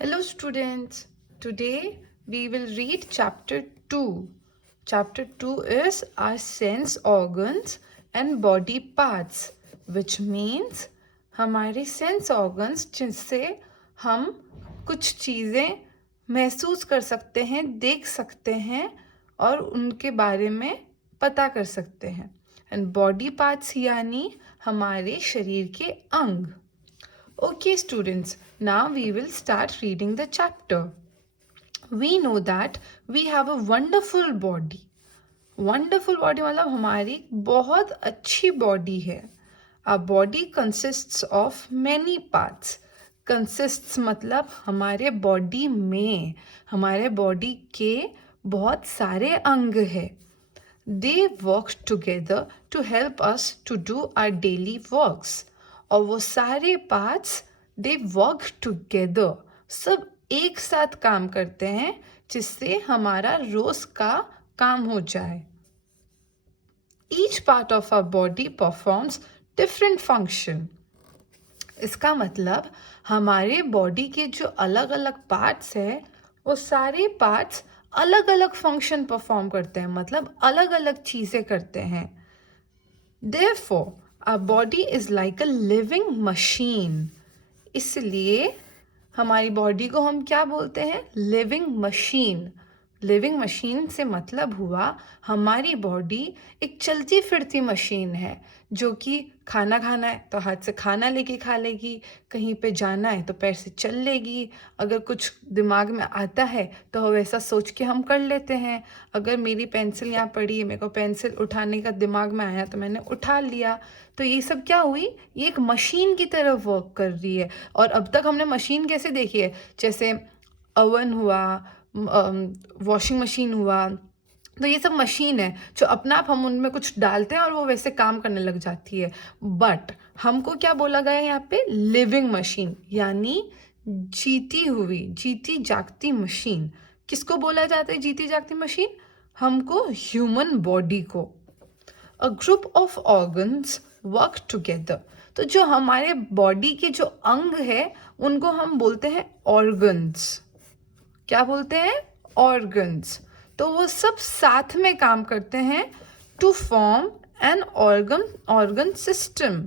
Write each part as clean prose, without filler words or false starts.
Hello students, today we will read chapter 2. Chapter 2 is our sense organs and body parts, which means हमारे sense organs जिससे हम कुछ चीज़ें महसूस कर सकते हैं, देख सकते हैं और उनके बारे में पता कर सकते हैं। एंड बॉडी पार्ट्स यानी हमारे शरीर के अंग। Okay, students, now we will start reading the chapter. We know that we have a wonderful body. Wonderful body मतलब हमारी बहुत अच्छी body है. Our body consists of many parts. Consists मतलब हमारे body में हमारे body के बहुत सारे अंग हैं. They work together to help us to do our daily works. और वो सारे पार्ट्स दे वर्क टुगेदर, सब एक साथ काम करते हैं जिससे हमारा रोज का काम हो जाए. Each part of our body performs different function. इसका मतलब हमारे बॉडी के जो अलग अलग पार्ट्स हैं वो सारे पार्ट्स अलग अलग फंक्शन परफॉर्म करते हैं, मतलब अलग अलग चीज़ें करते हैं. Therefore, our body is like a living machine. इसलिए हमारी बॉडी को हम क्या बोलते हैं? Living machine. लिविंग मशीन से मतलब हुआ हमारी बॉडी एक चलती फिरती मशीन है, जो कि खाना खाना है तो हाथ से खाना लेके खा लेगी, कहीं पे जाना है तो पैर से चल लेगी, अगर कुछ दिमाग में आता है तो वैसा सोच के हम कर लेते हैं. अगर मेरी पेंसिल यहाँ पड़ी है, मेरे को पेंसिल उठाने का दिमाग में आया तो मैंने उठा लिया. तो ये सब क्या हुई? ये एक मशीन की तरह वर्क कर रही है. और अब तक हमने मशीन कैसे देखी है? जैसे ओवन हुआ, वॉशिंग मशीन हुआ, तो ये सब मशीन है जो अपना आप हम उनमें कुछ डालते हैं और वो वैसे काम करने लग जाती है. बट हमको क्या बोला गया है यहाँ पे? लिविंग मशीन, यानी जीती हुई, जीती जागती मशीन. किसको बोला जाता है जीती जागती मशीन? हमको, ह्यूमन बॉडी को. A group of organs work together. तो जो हमारे बॉडी के जो अंग है उनको हम बोलते हैं ऑर्गन्स. क्या बोलते हैं? ऑर्गन्स. तो वो सब साथ में काम करते हैं to form an organ system,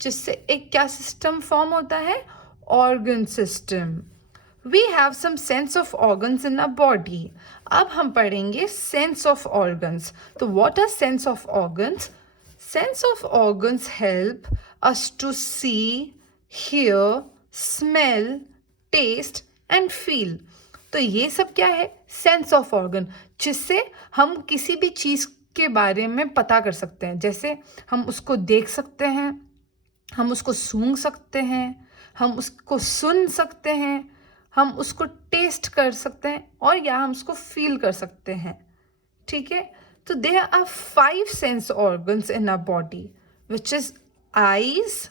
जिससे एक क्या सिस्टम फॉर्म होता है? Organ system. We have some sense of organs in a body. अब हम पढ़ेंगे सेंस ऑफ ऑर्गन्स. तो what are sense of organs? Sense of organs help us to see, hear, smell, taste and feel. तो ये सब क्या है? Sense of organ, जिससे हम किसी भी चीज़ के बारे में पता कर सकते हैं. जैसे हम उसको देख सकते हैं, हम उसको सूंघ सकते हैं, हम उसको सुन सकते हैं, हम उसको टेस्ट कर सकते हैं और या हम उसको फील कर सकते हैं. ठीक है? तो there are 5 sense organs in our body, which is eyes,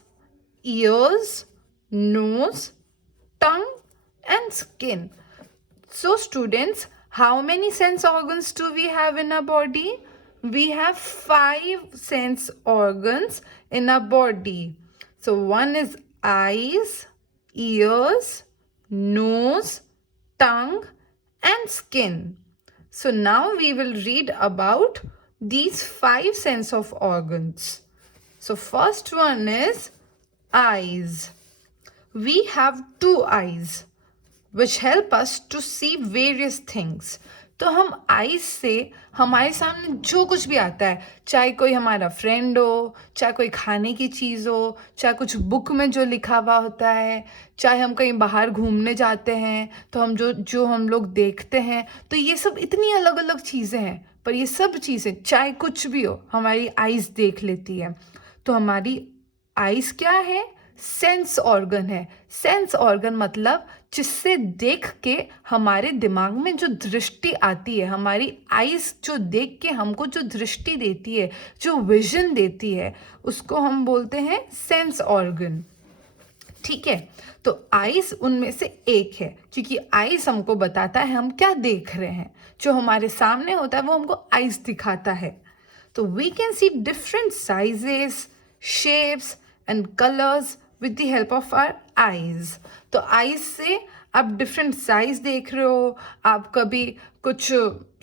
ears, nose, tongue and skin. So students, how many sense organs do we have in our body? We have 5 sense organs in our body. So one is eyes, ears, nose, tongue and skin. So now we will read about these 5 sense of organs. So first one is eyes. We have 2 eyes which help us to see various things. तो हम eyes से हमारे सामने जो कुछ भी आता है, चाहे कोई हमारा फ्रेंड हो, चाहे कोई खाने की चीज़ हो, चाहे कुछ बुक में जो लिखा हुआ होता है, चाहे हम कहीं बाहर घूमने जाते हैं तो हम जो हम लोग देखते हैं, तो ये सब इतनी अलग अलग चीज़ें हैं, पर ये सब चीज़ें चाहे कुछ भी हो हमारी आइज़ देख लेती है. तो हमारी आइज़ क्या है? सेंस ऑर्गन है. सेंस ऑर्गन मतलब जिससे देख के हमारे दिमाग में जो दृष्टि आती है, हमारी आईज जो देख के हमको जो दृष्टि देती है, जो विजन देती है, उसको हम बोलते हैं सेंस ऑर्गन. ठीक है? तो आईज उनमें से एक है, क्योंकि आईज हमको बताता है हम क्या देख रहे हैं. जो हमारे सामने होता है वो हमको आईज दिखाता है. तो we can see different sizes, shapes and colours with the help of our eyes. तो eyes से आप डिफरेंट साइज देख रहे हो, आप कभी कुछ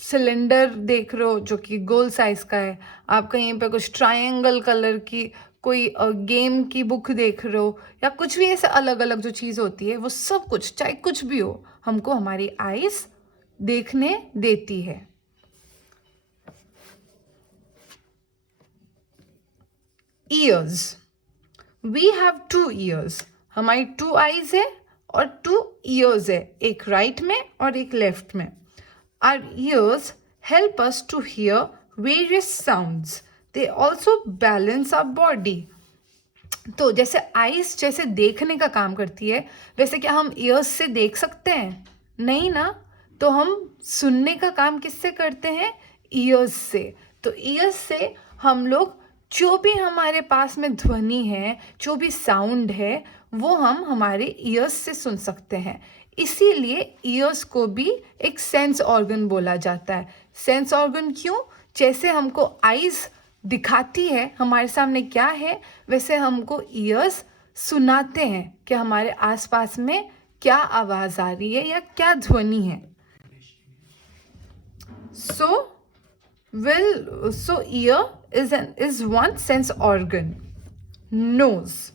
सिलेंडर देख रहे हो जो कि गोल साइज का है, आप कहीं पे कुछ ट्रायंगल कलर की कोई गेम की बुक देख रहे हो, या कुछ भी ऐसे अलग अलग जो चीज़ होती है, वो सब कुछ चाहे कुछ भी हो, हमको हमारी आईज देखने देती है. ईयर्स. We have 2 ears. हमारी 2 आईज है और 2 ईयर्स है, एक राइट में और एक लेफ्ट में. Our ears help us to hear various sounds. They also balance our body. तो जैसे आईज जैसे देखने का काम करती है, वैसे क्या हम ईयर्स से देख सकते हैं? नहीं ना. तो हम सुनने का काम किससे करते हैं? ईयर्स से. तो ईयर्स से हम लोग जो भी हमारे पास में ध्वनि है, जो भी साउंड है, वो हम हमारे ईयर्स से सुन सकते हैं. इसीलिए ईयर्स को भी एक सेंस ऑर्गन बोला जाता है. सेंस ऑर्गन क्यों? जैसे हमको आईज दिखाती है हमारे सामने क्या है, वैसे हमको ईयर्स सुनाते हैं कि हमारे आसपास में क्या आवाज़ आ रही है या क्या ध्वनि है. So ear is one sense organ. Nose.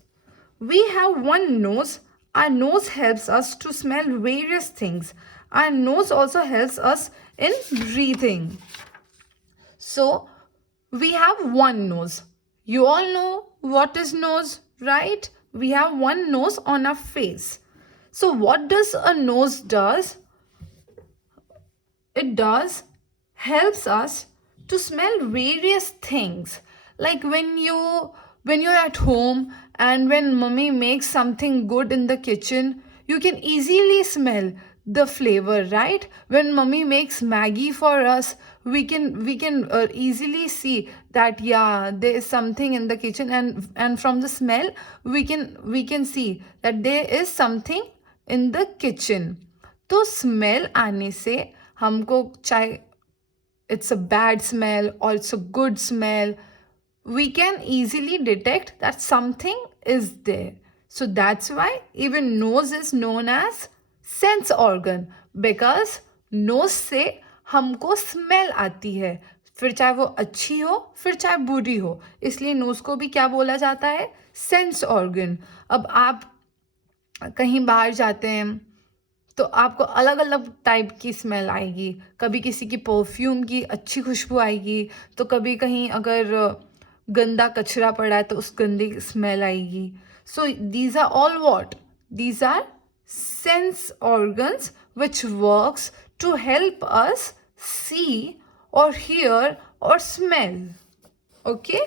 We have one nose. Our nose helps us to smell various things. Our nose also helps us in breathing. So we have one nose. You all know what is nose, right? We have one nose on our face. So what does a nose does? It does helps us to smell various things. Like when you're at home and when mommy makes something good in the kitchen, you can easily smell the flavor, right? When mommy makes Maggie for us, we can easily see that yeah, there is something in the kitchen, and from the smell we can see that there is something in the kitchen. तो smell आने से हमको, चाहे it's a bad smell or it's a good smell, we can easily detect that something is there. So that's why even nose is known as sense organ, because nose से हमको smell आती है, फिर चाहे वो अच्छी हो फिर चाहे बुरी हो, इसलिए नोज को भी क्या बोला जाता है? Sense organ. अब आप कहीं बाहर जाते हैं तो आपको अलग अलग टाइप की स्मेल आएगी. कभी किसी की परफ्यूम की अच्छी खुशबू आएगी, तो कभी कहीं अगर गंदा कचरा पड़ा है तो उस गंदी स्मेल आएगी. So these are all what? These are sense organs which works to help us see और हियर और स्मेल. ओके,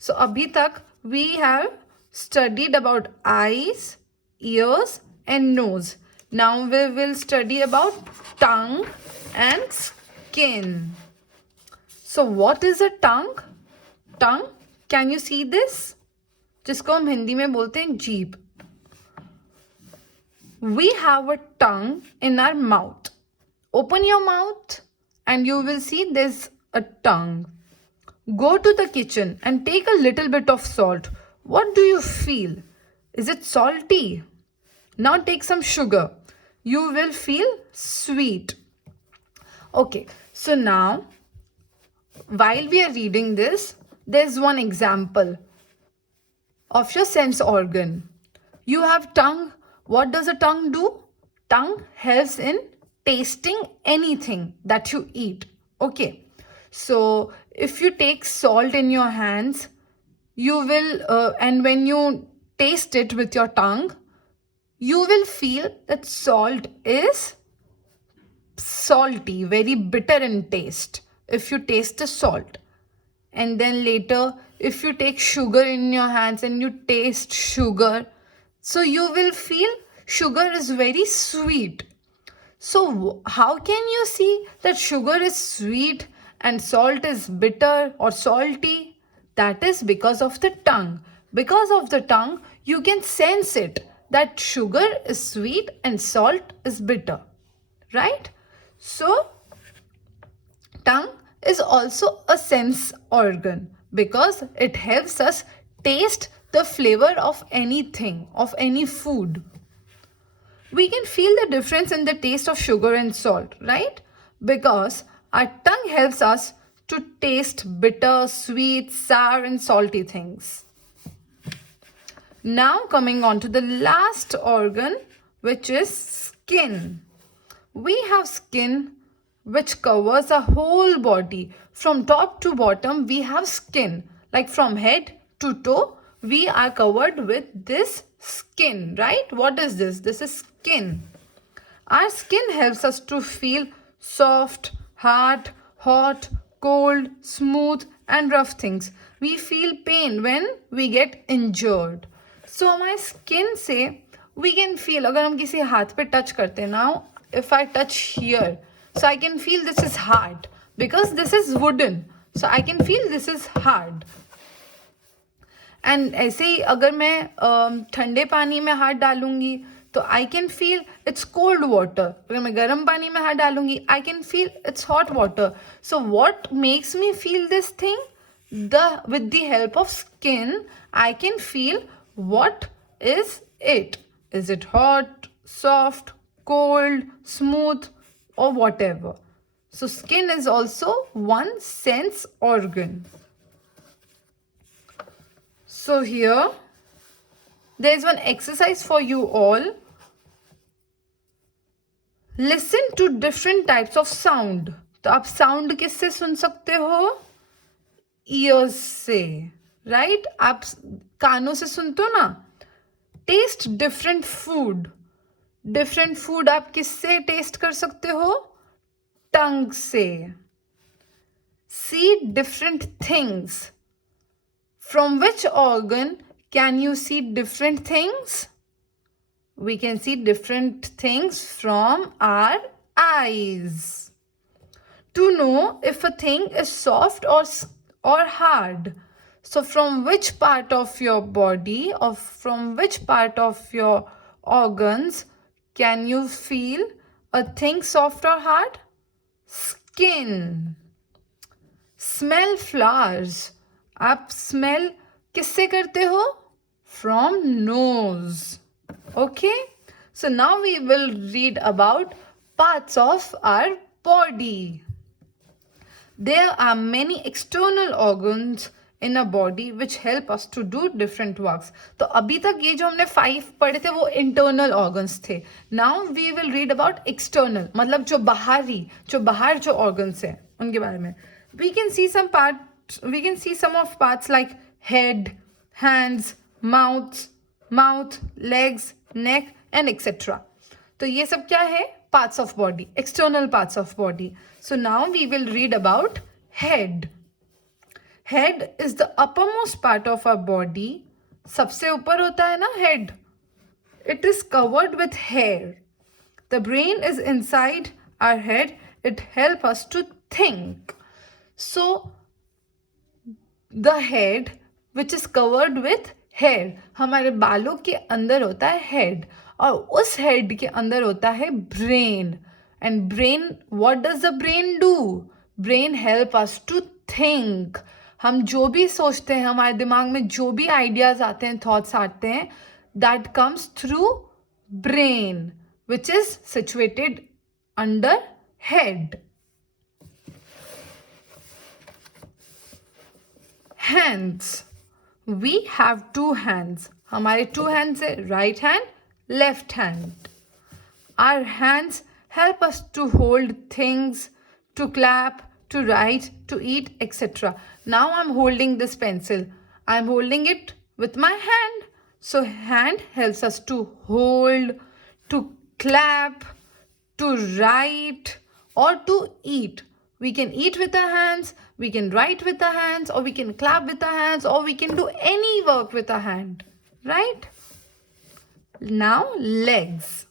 सो अभी तक we have studied about eyes, ears and nose. Now we will study about tongue and skin. So what is a tongue? Tongue, can you see this? जिसको हम हिंदी में बोलते हैं जीभ. We have a tongue in our mouth. Open your mouth and you will see there's a tongue. Go to the kitchen and take a little bit of salt. What do you feel? Is it salty? Now take some sugar. You will feel sweet. Okay, so now while we are reading this, there's one example of your sense organ. You have tongue. What does a tongue do? Tongue helps in tasting anything that you eat. Okay, so if you take salt in your hands, you will and when you taste it with your tongue, you will feel that salt is salty, very bitter in taste if you taste the salt. And then later, if you take sugar in your hands and you taste sugar, so you will feel sugar is very sweet. So how can you see that sugar is sweet and salt is bitter or salty? That is because of the tongue. Because of the tongue, you can sense it that sugar is sweet and salt is bitter, right? So tongue is also a sense organ because it helps us taste the flavor of anything, of any food. We can feel the difference in the taste of sugar and salt, right? Because our tongue helps us to taste bitter, sweet, sour, and salty things. Now coming on to the last organ, which is skin. We have skin which covers our whole body. From top to bottom, we have skin. Like from head to toe, we are covered with this skin, right? What is this? This is skin. Our skin helps us to feel soft, hard, hot, cold, smooth, and rough things. We feel pain when we get injured. So हमारे skin से we can feel, अगर हम किसी हाथ पे touch करते हैं, now if I touch here, so I can feel this is hard because this is wooden. So I can feel this is hard. And ऐसे ही अगर मैं ठंडे पानी में हाथ डालूंगी तो I can feel it's cold water. अगर मैं गर्म पानी में हाथ डालूंगी I can feel it's hot water. So what makes me feel this thing, with the help of skin I can feel what is it. Is it hot, soft, cold, smooth, or whatever? So skin is also one sense organ. So here there is one exercise for you all. Listen to different types of sound. तो आप sound किससे सुन सकते हो? Ears से, right? आप कानों से सुनते हो ना? Taste different food. Different food आप किससे taste कर सकते हो? Tongue से. See different things. From which organ can you see different things? We can see different things from our eyes. To know if a thing is soft or hard. So from which part of your body or from which part of your organs can you feel a thing soft or hard? Skin. Smell flowers. आप smell किससे करते हो? From nose. Okay? So now we will read about parts of our body. There are many external organs in a body which help us to do different works. तो अभी तक ये जो हमने 5 पढ़े थे वो internal organs थे. Now we will read about external, मतलब जो बाहर जो organs हैं उनके बारे में. We can see some of parts like head, hands, mouth, legs, neck and etc. तो ये सब क्या है? Parts of body, external parts of body. So now we will read about head. Head is the uppermost part of our body. सबसे ऊपर होता है ना head. It is covered with hair. The brain is inside our head. It helps us to think. So the head which is covered with hair, हमारे बालों के अंदर होता है head और उस head के अंदर होता है brain. And brain, what does the brain do? Brain help us to think. हम जो भी सोचते हैं, हमारे दिमाग में जो भी ideas आते हैं, thoughts आते हैं, that comes through brain, which is situated under head. Hands. We have 2 hands. हमारे 2 hands है right hand, left hand. Our hands help us to hold things, to clap, to write, to eat, etc. Now I'm holding this pencil. I'm holding it with my hand. So hand helps us to hold, to clap, to write or to eat. We can eat with our hands, we can write with our hands, or we can clap with our hands, or we can do any work with our hand, right? Now legs.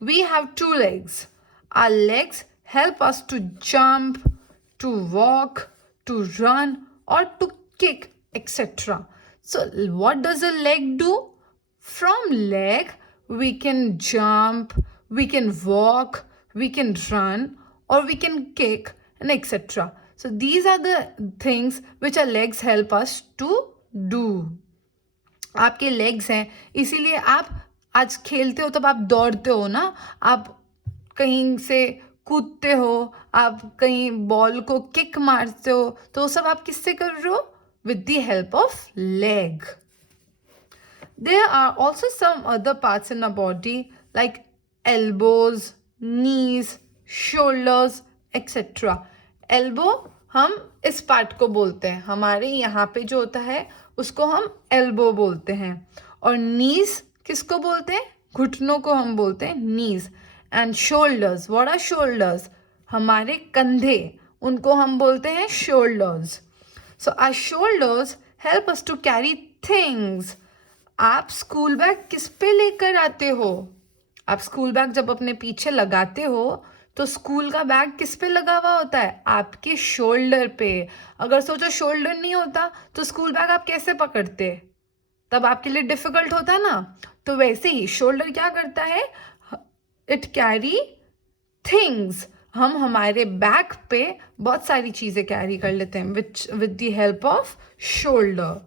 We have 2 legs. Our legs help us to jump, to walk, to run, or to kick, etc. So what does a leg do? From leg, we can jump, we can walk, we can run, or we can kick, and etc. So these are the things which our legs help us to do. आपके legs हैं, इसीलिए आप आज खेलते हो तब आप दौड़ते हो ना, आप कहीं से कूदते हो, आप कहीं बॉल को किक मारते हो, तो वो सब आप किससे कर रहे हो? With the help of leg. There are also some other parts in our body like elbows, knees, shoulders, etc. Elbow हम इस पार्ट को बोलते हैं, हमारे यहाँ पे जो होता है उसको हम एल्बो बोलते हैं. और नीज किसको बोलते हैं? घुटनों को हम बोलते हैं knees. And shoulders, what are shoulders? हमारे कंधे, उनको हम बोलते हैं shoulders. So our shoulders help us to carry things. आप स्कूल बैग किस पे लेकर आते हो? आप स्कूल बैग जब अपने पीछे लगाते हो तो स्कूल का बैग किस पे लगा हुआ होता है? आपके शोल्डर पे. अगर सोचो शोल्डर नहीं होता तो स्कूल बैग आप कैसे पकड़ते? तब आपके लिए डिफिकल्ट होता ना. तो वैसे ही शोल्डर क्या करता है? It carry things. हम हमारे बैक पे बहुत सारी चीजें कैरी कर लेते हैं with the help off shoulder.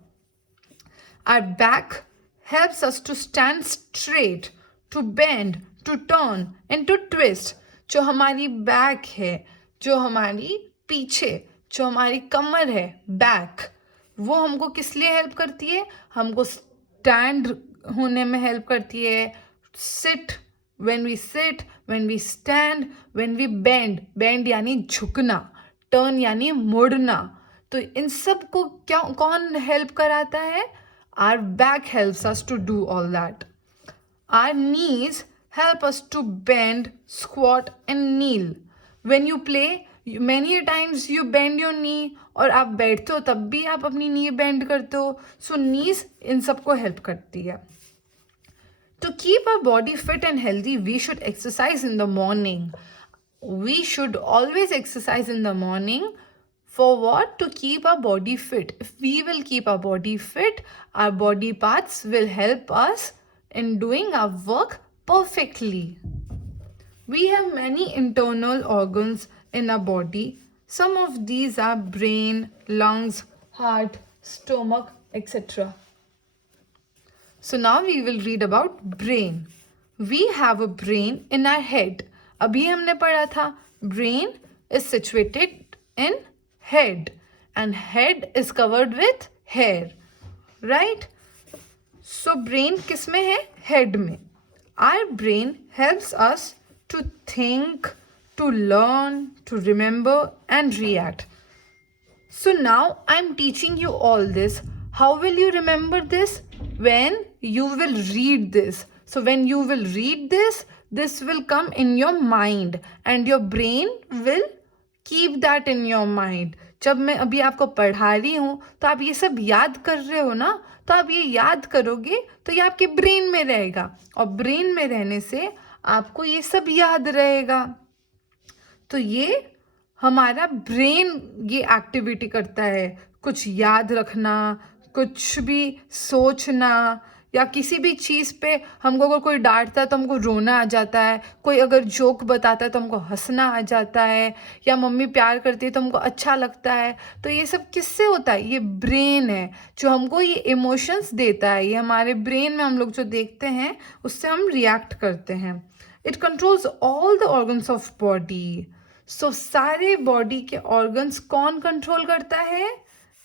Our back helps us to stand straight, to bend, to turn and to twist. जो हमारी बैक है, जो हमारी पीछे, जो हमारी कमर है, बैक, वो हमको किस लिए हेल्प करती है? हमको स्टैंड होने में हेल्प करती है. Sit, when we sit, when we stand, when we bend यानी झुकना, टर्न यानी मुड़ना. तो इन सब को क्या कौन हेल्प कराता है? Our back helps us to do all that. Our knees help us to bend, squat and kneel. When you play, many times you bend your knee. और आप बैठते हो तब भी आप अपनी नी बेंड करते हो. सो नीज इन सबको हेल्प करती है. To keep our body fit and healthy, we should exercise in the morning. We should always exercise in the morning. For what? To keep our body fit. If we will keep our body fit, our body parts will help us in doing our work perfectly. We have many internal organs in our body. Some of these are brain, lungs, heart, stomach, etc. So now we will read about brain. We have a brain in our head. अभी हमने पढ़ा था brain is situated in head and head is covered with hair, right? So brain किस में है? Head में. Our brain helps us to think, to learn, to remember and react. So now I'm teaching you all this. How will you remember this? When you will read this. So when you will read this, this will come in your mind and your brain will keep that in your mind. जब मैं अभी आपको पढ़ा रही हूँ तो आप ये सब याद कर रहे हो ना, तो आप ये याद करोगे तो ये आपके ब्रेन में रहेगा और ब्रेन में रहने से आपको ये सब याद रहेगा. तो ये हमारा ब्रेन ये एक्टिविटी करता है, कुछ याद रखना, कुछ भी सोचना, या किसी भी चीज़ पे हमको अगर कोई डांटता है तो हमको रोना आ जाता है, कोई अगर जोक बताता है तो हमको हंसना आ जाता है, या मम्मी प्यार करती है तो हमको अच्छा लगता है. तो ये सब किससे होता है? ये ब्रेन है जो हमको ये इमोशंस देता है. ये हमारे ब्रेन में हम लोग जो देखते हैं उससे हम रिएक्ट करते हैं. It controls all the organs of body. So सारे बॉडी के ऑर्गन्स कौन कंट्रोल करता है?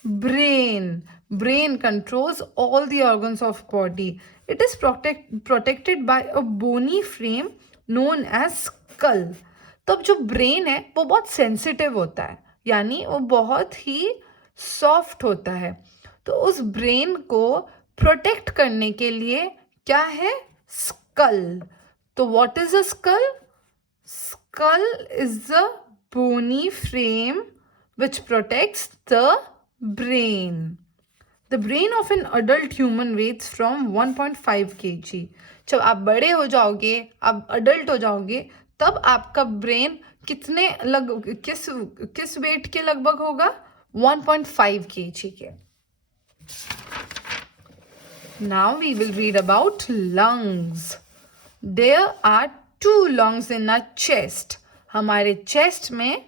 Brain. Brain controls all the organs of body. It is protected by a bony frame known as skull. तो अब जो ब्रेन है वो बहुत सेंसिटिव होता है, यानी वो बहुत ही सॉफ्ट होता है. तो उस ब्रेन को प्रोटेक्ट करने के लिए क्या है? स्कल. तो what is a skull? Skull is the bony frame which protects the brain. The brain of an adult human weighs from 1.5 kg. जब आप बड़े हो जाओगे, आप अडल्ट हो जाओगे, तब आपका ब्रेन किस वेट के लगभग होगा? 1.5 kg के. Now we will read about lungs. There are 2 lungs in our chest. हमारे chest में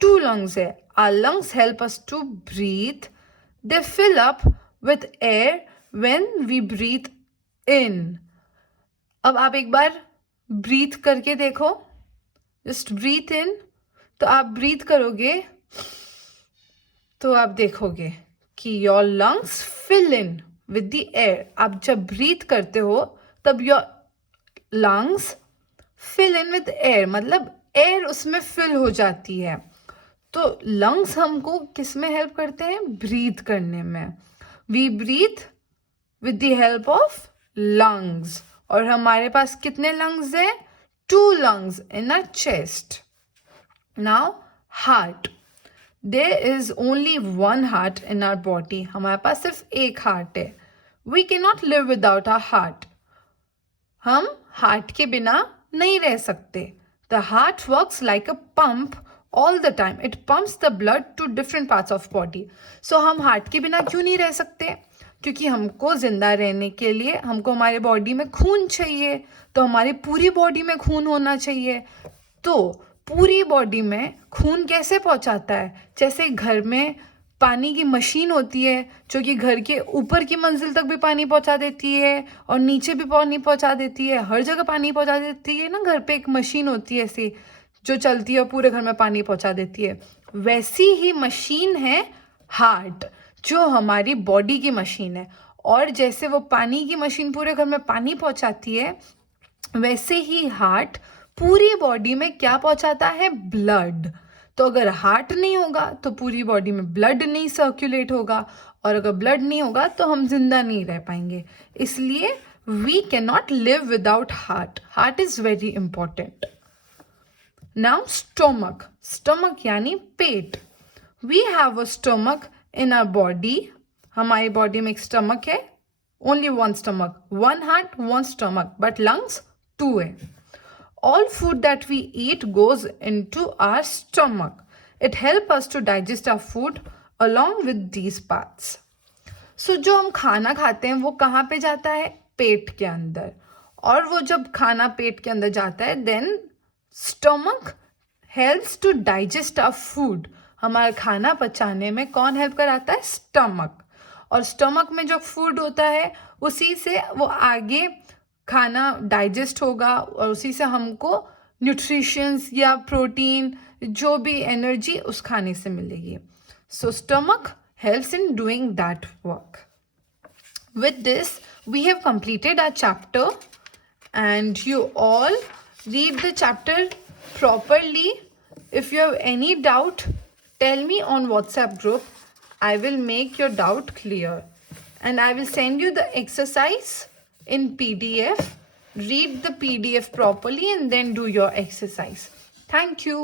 2 lungs है. Our lungs help us to breathe. They fill up with air when we breathe in. अब आप एक बार ब्रीथ करके देखो, just breathe इन। तो आप ब्रीथ करोगे तो आप देखोगे कि your lungs fill in with the air. आप जब ब्रीथ करते हो तब your lungs fill in with air, मतलब एयर उसमें फिल हो जाती है। तो लंग्स हमको किस में हेल्प करते हैं? ब्रीथ करने में। We breathe with the help of lungs. और हमारे पास कितने लंग्स है? 2 lungs in our chest. Now heart. There is only one heart in our body. हमारे पास सिर्फ एक हार्ट है. We cannot live without our heart. हम हार्ट के बिना नहीं रह सकते. The heart works like a pump all the time. It pumps the blood to different parts of body. So हम हार्ट के बिना क्यों नहीं रह सकते? क्योंकि हमको जिंदा रहने के लिए हमको हमारे बॉडी में खून चाहिए. तो हमारी पूरी बॉडी में खून होना चाहिए. तो पूरी बॉडी में खून कैसे पहुंचाता है? जैसे घर में पानी की मशीन होती है जो कि घर के ऊपर की मंजिल तक भी पानी पहुंचा देती है और नीचे भी पानी पहुंचा देती है, हर जगह पानी पहुंचा देती है ना. घर पे एक मशीन होती है ऐसी जो चलती है और पूरे घर में पानी पहुंचा देती है. वैसी ही मशीन है हार्ट, जो हमारी बॉडी की मशीन है. और जैसे वो पानी की मशीन पूरे घर में पानी पहुंचाती है, वैसे ही हार्ट पूरी बॉडी में क्या पहुंचाता है? ब्लड. तो अगर हार्ट नहीं होगा तो पूरी बॉडी में ब्लड नहीं सर्कुलेट होगा, और अगर ब्लड नहीं होगा तो हम जिंदा नहीं रह पाएंगे. इसलिए we can not live without heart. Heart is very important. Now stomach. Stomach यानी पेट. We have a stomach in our body. हमारी बॉडी में एक स्टमक है. Only one stomach, one heart, one stomach, but lungs 2 है. All food that we eat goes into our stomach. It helps us to digest our food along with these parts. So जो हम खाना खाते हैं वो कहाँ पे जाता है? पेट के अंदर. और वो जब खाना पेट के अंदर जाता है, then stomach helps to digest our food. हमारा खाना पचाने में कौन हेल्प कराता है? स्टमक. और स्टमक में जो फूड होता है उसी से वो आगे खाना डाइजेस्ट होगा और उसी से हमको न्यूट्रिशंस या प्रोटीन, जो भी एनर्जी उस खाने से मिलेगी. So stomach helps in doing that work. With this, we have completed our chapter, and you all read the chapter properly. If you have any doubt, tell me on WhatsApp group. I will make your doubt clear, and I will send you the exercise in PDF. Read the PDF properly and then do your exercise. Thank you.